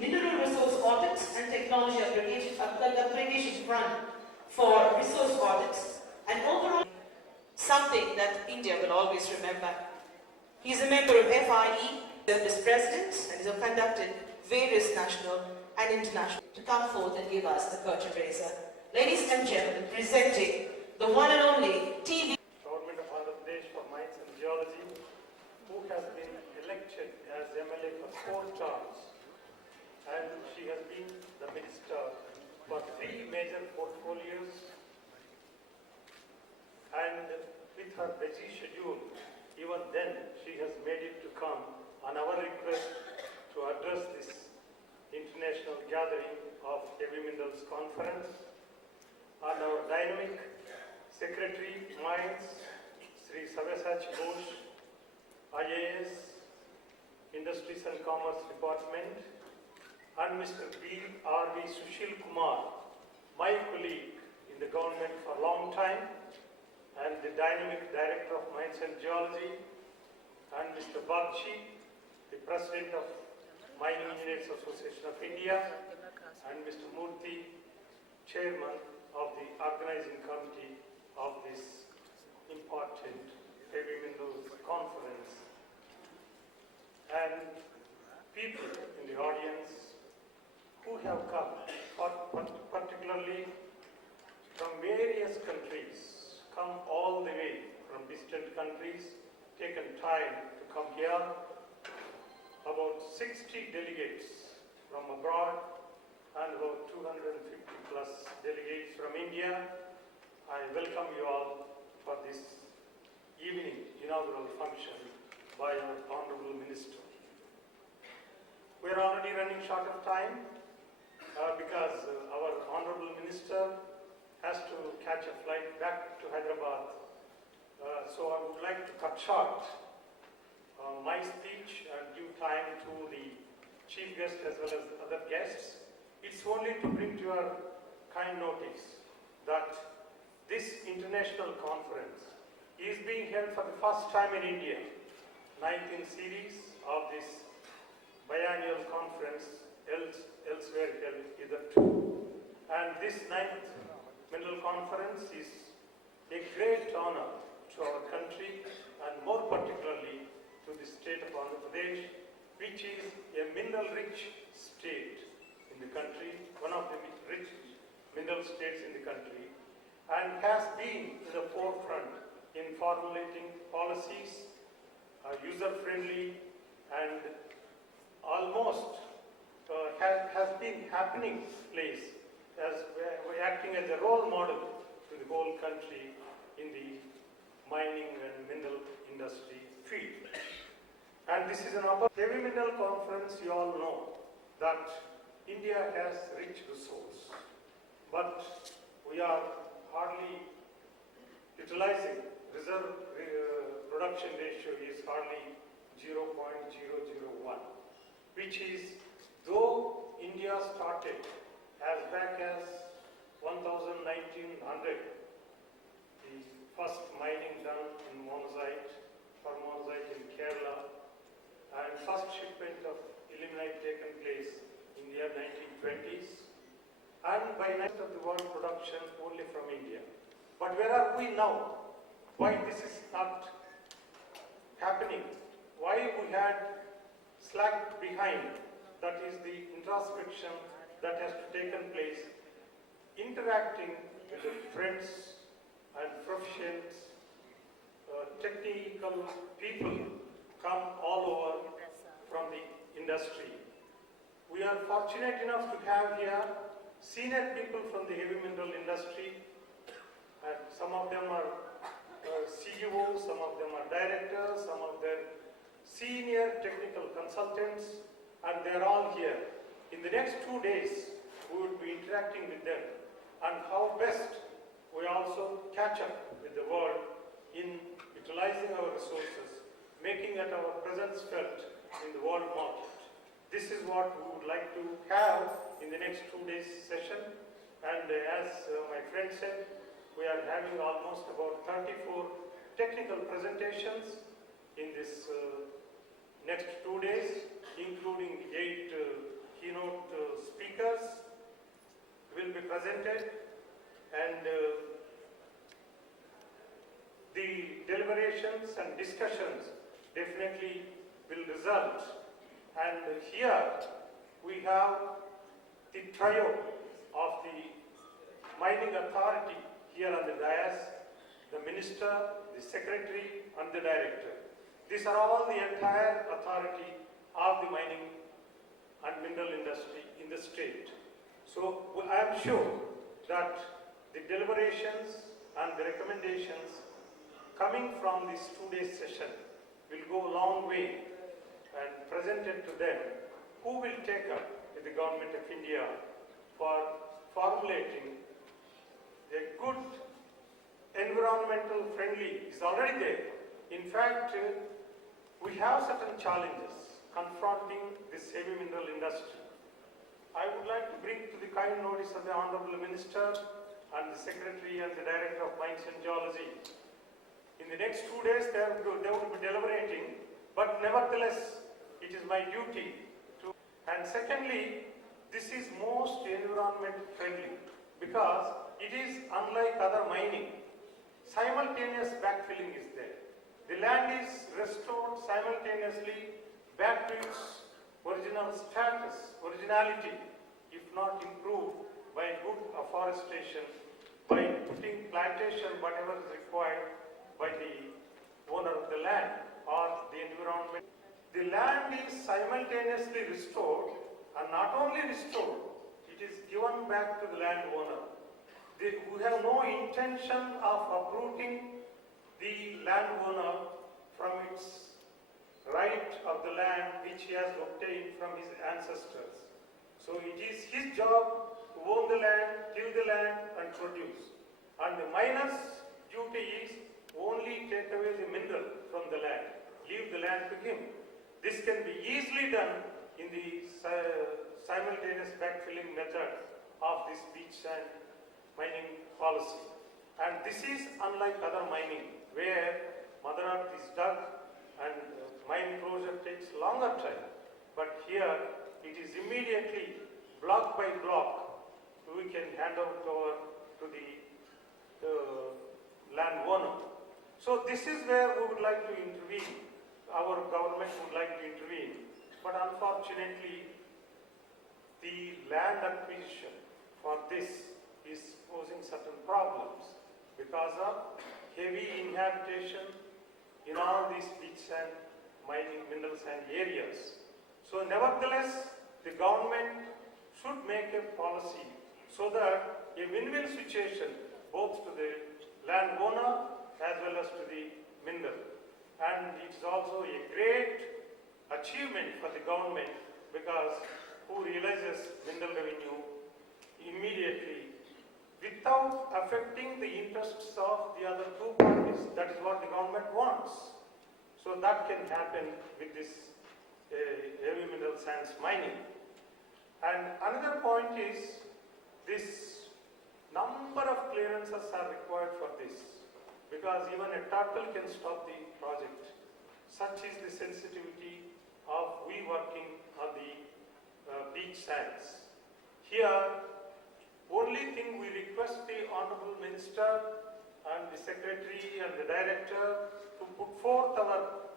Mineral Resource Audits and Technology Upgradation Fund for resource audits, and overall something that India will always remember. He is a member of FIE, served as president, and has conducted various national and international to come forth and give us the curtain raiser. Ladies and gentlemen, presenting the one and only TV. Government of Andhra Pradesh for Mines and Geology, who has been elected as MLA for 4 terms, and she has been the minister for 3 major portfolios, and with her busy schedule, even then she has made it to come on our request to address this international gathering of Heavy Minerals Conference. And our dynamic Secretary Mines, Sri Sabyasachi Ghosh, IAS, Industries and Commerce Department, and Mr. B.R.V. Sushil Kumar, my colleague in the government for a long time, and the dynamic Director of Mines and Geology, and Mr. Bagchi, the President of Mining Engineers Association of India, and Mr. Murthy, Chairman of the Organizing Committee of this important Heavy Minerals Conference, and people in the audience who have come, particularly from various countries, come all the way from distant countries, taken time to come here. About 60 delegates from abroad and about 250 plus delegates from India. I welcome you all for this evening inaugural function by our Honorable Minister. We are already running short of time because our Honorable Minister has to catch a flight back to Hyderabad. So I would like to cut short my speech and give time to the chief guest as well as other guests. It's only to bring to your kind notice that this international conference is being held for the first time in India. 19th series of this biannual conference elsewhere held hitherto. And this 9th Mineral Conference is a great honor to our country, and more particularly to the state of Andhra Pradesh, which is a mineral-rich state in the country, one of the rich mineral states in the country, and has been in the forefront in formulating policies, user-friendly, and almost has been happening place as acting as a role model to the whole country in the mining and mineral industry field. And this is an Heavy Mineral Conference. You all know that India has rich resource, but we are hardly utilizing. Reserve production ratio is hardly 0.001, which is, though India started as back as 1900, the first mining done in monazite, for monazite in Kerala, and first shipment of ilmenite taken place in the year 1920s, and by 90% of the world production only from India. But where are we now? Why this is not happening? Why we had slacked behind? That is the introspection that has taken place, interacting with the friends and proficients, technical people come all over from the industry. We are fortunate enough to have here senior people from the heavy mineral industry, and some of them are CEOs, some of them are directors, some of them senior technical consultants, and they are all here. In the next 2 days, we will be interacting with them and how best we also catch up with the world in utilizing our resources, making it our presence felt in the world market. This is what we would like to have in the next 2 days session, and as my friend said, we are having almost about 34 technical presentations in this next 2 days, including 8 keynote presented, and the deliberations and discussions definitely will result. And here we have the trio of the mining authority here on the dais, the minister, the secretary and the director. These are all the entire authority of the mining and mineral industry in the state. So I am sure that the deliberations and the recommendations coming from this 2-day session will go a long way and presented to them, who will take up with the Government of India for formulating a good environmental friendly is already there. In fact, we have certain challenges confronting this heavy mineral industry. I would like to bring to the kind notice of the Honorable Minister and the Secretary and the Director of Mines and Geology. In the next 2 days they would be deliberating, but nevertheless it is my duty to. And secondly, this is most environment friendly because it is unlike other mining. Simultaneous backfilling is there. The land is restored simultaneously back to its original status, originality, if not improved by good afforestation, by putting plantation, whatever is required by the owner of the land or the environment. The land is simultaneously restored, and not only restored, it is given back to the landowner. We have no intention of uprooting the landowner from its right of the land which he has obtained from his ancestors. So it is his job to own the land, till the land and produce. And the miner's duty is only take away the mineral from the land, leave the land to him. This can be easily done in the simultaneous backfilling method of this beach sand mining policy. And this is unlike other mining where Mother Earth is dug and mine closure takes longer time. But here it is immediately block by block we can hand over to the landowner. So this is where we would like to intervene. Our government would like to intervene. But unfortunately, the land acquisition for this is posing certain problems because of heavy inhabitation in all these beach sand mining mineral sand areas. So nevertheless, the government should make a policy so that a win-win situation both to the landowner as well as to the mineral. And it is also a great achievement for the government because who realizes mineral revenue immediately without affecting the interests of the other two parties. That is what the government wants. So that can happen with this heavy mineral sands mining. And another point is this number of clearances are required for this because even a turtle can stop the project. Such is the sensitivity of we working on the beach sands. Here, only thing we request the Honorable Minister and the Secretary and the Director to put forth our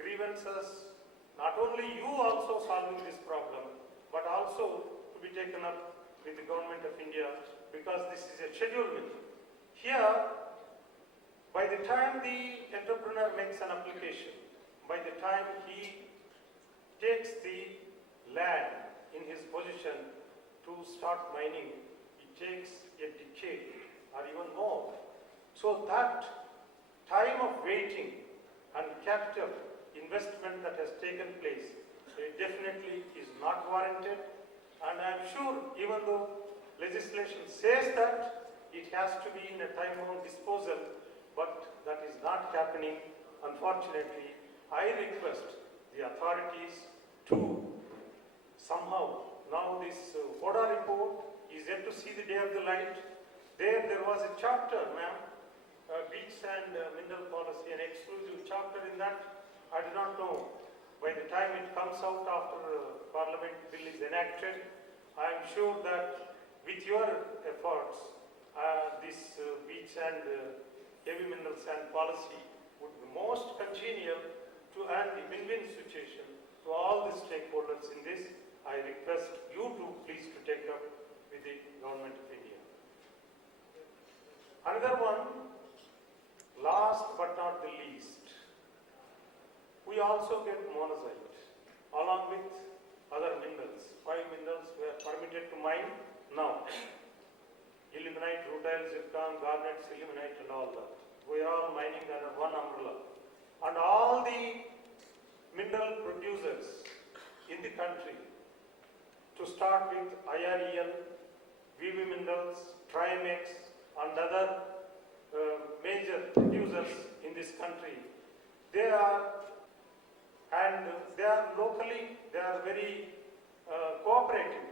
grievances, not only you also solving this problem, but also to be taken up with the Government of India because this is a schedulement. Here, by the time the entrepreneur makes an application, by the time he takes the land in his possession to start mining, it takes a decade or even more. So that time of waiting and capital investment that has taken place definitely is not warranted. And I am sure even though legislation says that it has to be in a time-bound disposal, but that is not happening. Unfortunately, I request the authorities to somehow, now this ODA report is yet to see the day of the light. There was a chapter, ma'am, beach and mineral policy, an exclusive chapter in that. I do not know. By the time it comes out after Parliament bill is enacted, I am sure that with your efforts, this beach and heavy mineral sand policy would be most congenial to and the win-win situation to all the stakeholders in this. I request you to please to take up with the Government of India. Another one, last but not the least, we also get monazite along with other minerals. 5 minerals were permitted to mine now. Ilmenite, rutile, zircon, garnet, ilmenite and all that. We are all mining under one umbrella. And all the mineral producers in the country, to start with IREL, VV Minerals, Trimex and other major producers in this country, they are locally, they are very cooperative.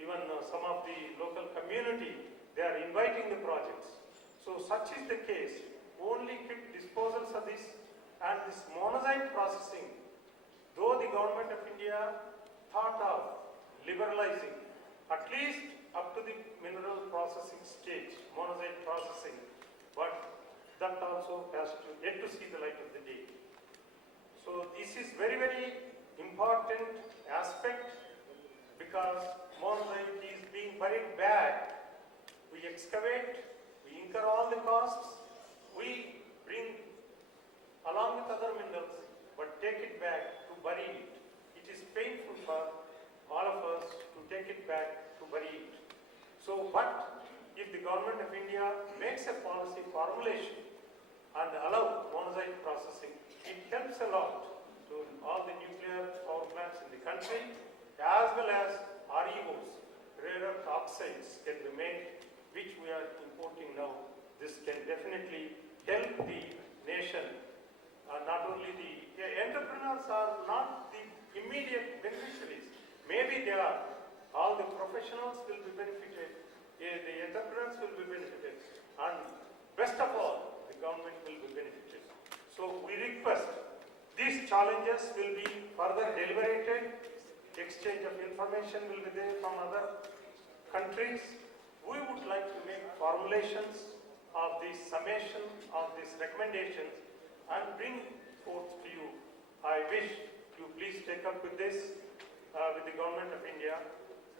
Even some of the local community, they are inviting the projects. So such is the case. Only quick disposals of this and this monazite processing, though the Government of India thought of liberalizing at least up to the mineral processing stage, monazite processing, but that also has to yet to see the light of the day. So this is very, very important aspect because monazite is being buried back. We excavate, we incur all the costs, we bring along with other minerals, but take it back to bury it. It is painful for all of us to take it back to bury it. So, but if the Government of India makes a policy formulation and allow monazite processing, it helps a lot to all the nuclear power plants in the country, as well as REOs, rare earth oxides can be made, which we are importing now. This can definitely help the nation. Not only the entrepreneurs are not the immediate beneficiaries. Maybe they are. All the professionals will be benefited. The entrepreneurs will be benefited. And best of all, the government will be benefited. So we request these challenges will be further deliberated. Exchange of information will be there from other countries. We would like to make formulations of this summation of these recommendations and bring forth to you. I wish you please take up with this with the Government of India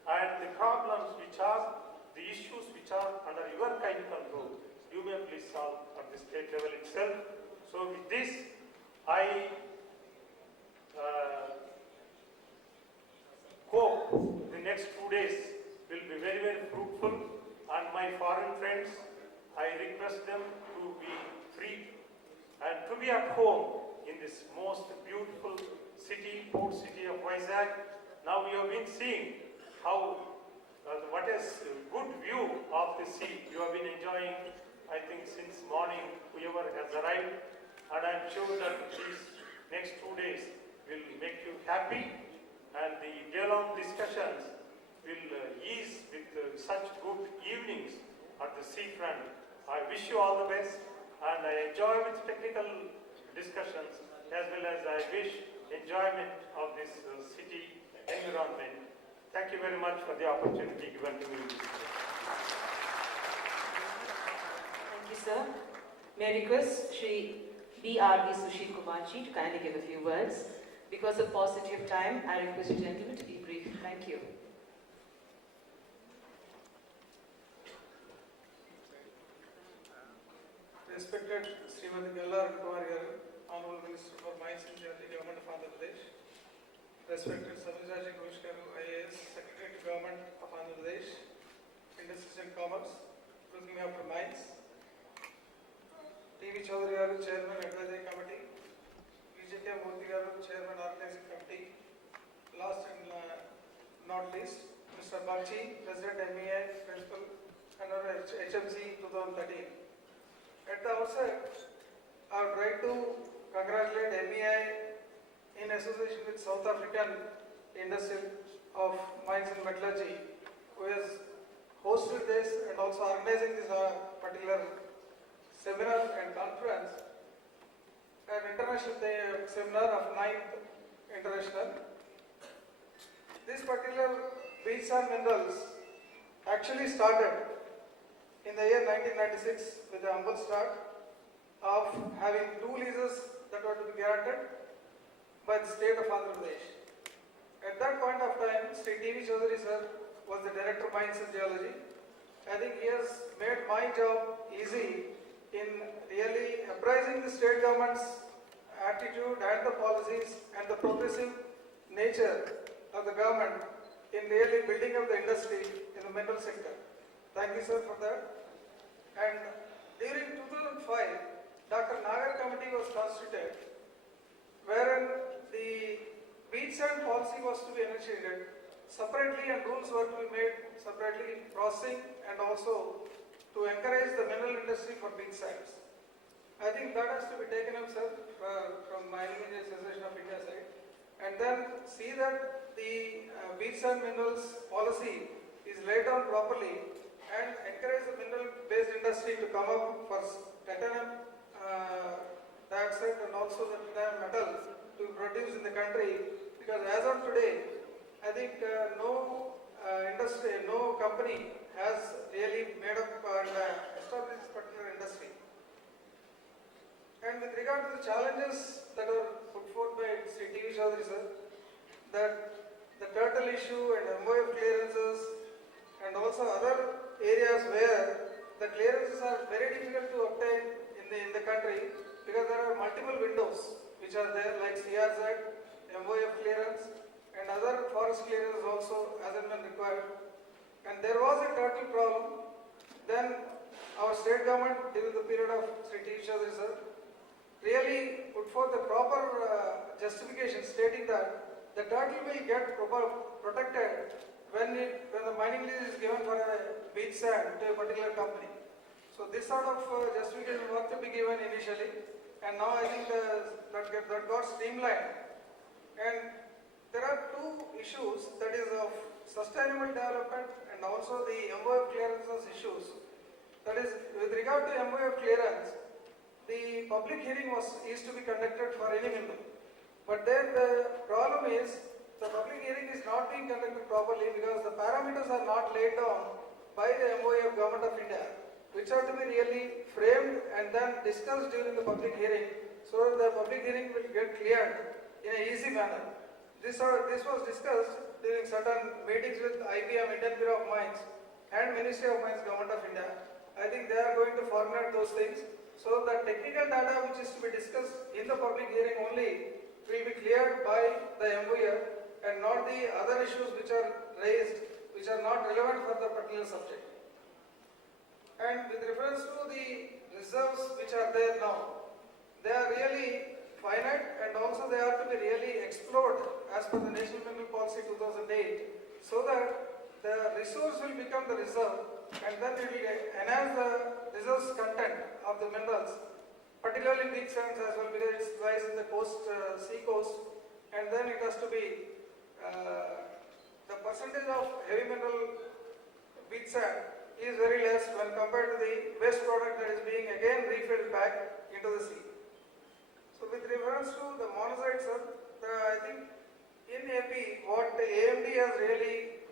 and the problems which are, the issues which are under your kind control, you may please solve at the state level itself. So with this, I hope the next 2 days will be very, very fruitful, and my foreign friends, I request them to be free and to be at home in this most beautiful city, port city of Vizag. Now we have been seeing how, what is good view of the sea you have been enjoying, I think since morning, whoever has arrived, and I am sure that these next 2 days will make you happy, and the day-long discussions will ease with such good evenings at the seafront. I wish you all the best, and I enjoy with technical discussions as well as I wish enjoyment of this city environment. Thank you very much for the opportunity given to me. Thank you, sir. May I request Shri B.R.V. Sushil Kumarji to kindly give a few words. Because of paucity of time, I request you gentlemen to be brief. Thank you. Respected Srimati Gallar Kumar garu, Honorable Minister for Mines and Energy, Government of Andhra Pradesh. Respected Samudraji Ghosh garu, IAS, Secretary to Government of Andhra Pradesh, Industries and Commerce, looking after mines. T.V. Chaudhary garu, Chairman Advisory Committee. VJK Murthy garu, Chairman Organizing Committee. Last and not least, Mr. Bakshi, President MEI, Principal, and HMC 2013. At the outset, I would like to congratulate MEI in association with South African Industry of Mines and Metallurgy, who has hosted this and also organizing this particular seminar and conference, an international seminar of 9th International. This particular beach and minerals actually started in the year 1996 with the humble start of having 2 leases that were to be granted by the state of Andhra Pradesh. At that point of time, Sri T.V. Chaudhary sir was the Director of Mines and Geology. I think he has made my job easy in really apprising the state government's attitude and the policies and the progressive nature of the government in really building up the industry in the mineral sector. Thank you, sir, for that. And during 2005, Dr. Nagar Committee was constituted, wherein the beach sand policy was to be initiated separately and rules were to be made separately in processing and also to encourage the mineral industry for beach sands. I think that has to be taken up, sir, from Mining and Association of India side, and then see that the beach sand minerals policy is laid down properly and encourage the mineral-based industry to come up for titanium dioxide and also the titanium metal to be produced in the country, because as of today, I think no industry, no company has really made up and established this particular industry. And with regard to the challenges that are put forth by Sri T.V. Chaudhary sir, that the turtle issue and MOF clearances and also other areas where the clearances are very difficult to obtain in the country, because there are multiple windows which are there like CRZ, MOF clearance and other forest clearances also as and when required. And there was a turtle problem. Then our state government during the period of Sri T.V. Chaudhary sir really put forth a proper justification stating that the turtle will get protected when the mining lease is given for a beach sand to a particular company. So this sort of justification was to be given initially, and now I think that got streamlined. And there are 2 issues, that is of sustainable development and also the MOF clearances issues. That is, with regard to MOF clearance, the public hearing used to be conducted for any mineral. But then the problem is the public hearing is not being conducted properly because the parameters are not laid down by the MOF Government of India, which are to be really framed and then discussed during the public hearing, so that the public hearing will get cleared in an easy manner. This was discussed during certain meetings with IBM, Indian Bureau of Mines, and Ministry of Mines, Government of India. I think they are going to formulate those things, so that technical data which is to be discussed in the public hearing only will be cleared by the MOF and not the other issues which are raised, which are not relevant for the particular subject. And with reference to the reserves which are there now, they are really finite and also they are to be really explored as per the National Mineral Policy 2008, so that the resource will become the reserve and then it will enhance the resource content of the minerals, particularly beach sands as well, because it lies in the coast, sea coast, and then it has to be the percentage of heavy mineral beach sand is very less when compared to the waste product that is being again refilled back into the sea. So with reference to the monazite, sir, I think in AP what the AMD has really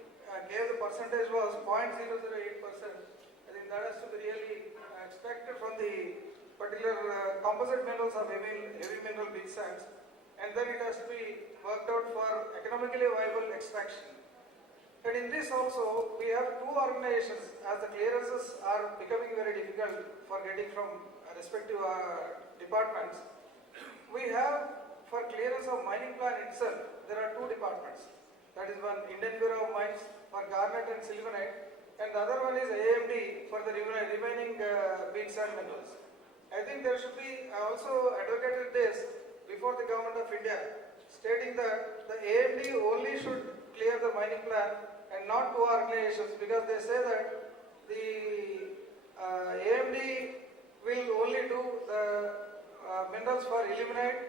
gave the percentage was 0.008%. I think that has to be really expected from the particular composite minerals of heavy mineral beach sands, and then it has to be worked out for economically viable extraction. And in this also, we have 2 organizations, as the clearances are becoming very difficult for getting from respective departments. We have, for clearance of mining plan itself, there are 2 departments. That is one Indian Bureau of Mines for garnet and sylvanite, and the other one is AMD for the remaining beach sand minerals. I think there should be, I also advocated this before the Government of India, stating that the AMD only should clear the mining plan and not 2 organizations, because they say that the AMD will only do the minerals for ilmenite